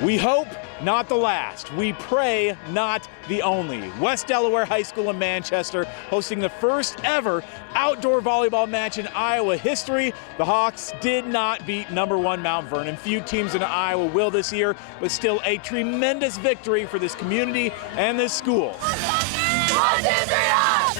We hope not the last. We pray not the only. West Delaware High School in Manchester hosting the first ever outdoor volleyball match in Iowa history. The Hawks did not beat #1 Mount Vernon. Few teams in Iowa will this year, but still a tremendous victory for this community and this school.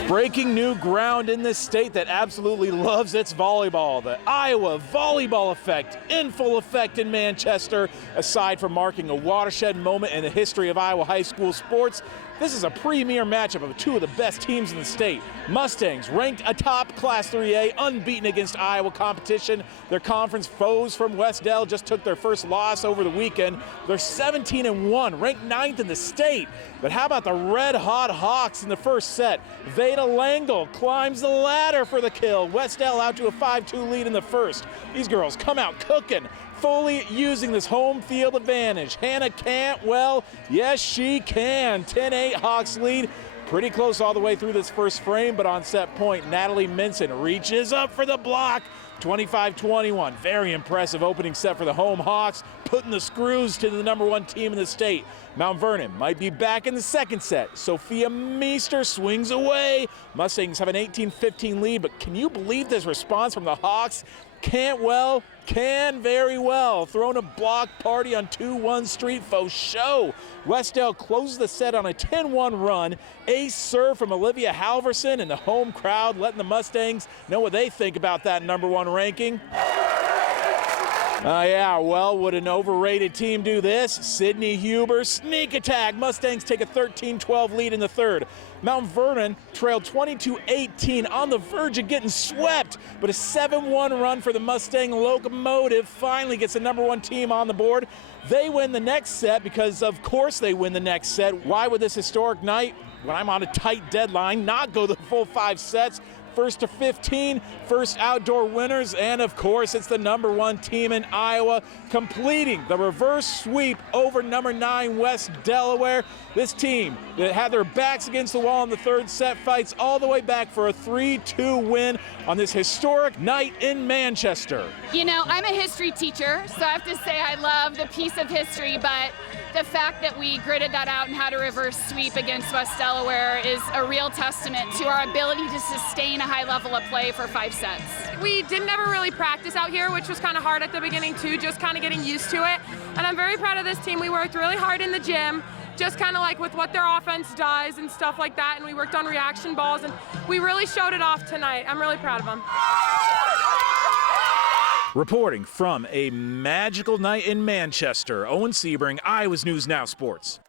Breaking new ground in this state that absolutely loves its volleyball. The Iowa volleyball effect in full effect in Manchester. Aside from marking a watershed moment in the history of Iowa high school sports, this is a premier matchup of two of the best teams in the state. Mustangs ranked atop Class 3A, unbeaten against Iowa competition. Their conference foes from West Del just took their first loss over the weekend. They're 17-1, ranked 9th in the state. But how about the red-hot Hawks in the first set? Veda Langle climbs the ladder for the kill. West Del out to a 5-2 lead in the first. These girls come out cooking, fully using this home field advantage. Hannah Cantwell, yes she can. 10-8 Hawks lead. Pretty close all the way through this first frame, but on set point, Natalie Minson reaches up for the block. 25-21, very impressive opening set for the home Hawks, putting the screws to the #1 team in the state. Mount Vernon might be back in the second set. Sophia Meester swings away. Mustangs have an 18-15 lead, but can you believe this response from the Hawks? Cantwell can very well. Throwing a block party on 2-1 street faux show. West Del closes the set on a 10-1 run. Ace serve from Olivia Halverson, and the home crowd letting the Mustangs know what they think about that #1 ranking. Yeah, well, would an overrated team do this? Sydney Huber, sneak attack. Mustangs take a 13-12 lead in the third. Mount Vernon trailed 22-18 on the verge of getting swept, but a 7-1 run for the Mustang locomotive finally gets the #1 team on the board. They win the next set because, of course, they win the next set. Why would this historic night, when I'm on a tight deadline, not go the full 5 sets? First to 15, first outdoor winners, and of course it's the #1 team in Iowa completing the reverse sweep over #9 West Delaware. This team that had their backs against the wall in the third set fights all the way back for a 3-2 win on this historic night in Manchester. You know, I'm a history teacher, so I have to say I love the piece of history, but the fact that we gritted that out and had a reverse sweep against West Delaware is a real testament to our ability to sustain a high level of play for 5 sets. We didn't ever really practice out here, which was kind of hard at the beginning too, just kind of getting used to it. And I'm very proud of this team. We worked really hard in the gym, just kind of like with what their offense does and stuff like that, and we worked on reaction balls, and we really showed it off tonight. I'm really proud of them. Reporting from a magical night in Manchester, Owen Sebring, Iowa's News Now Sports.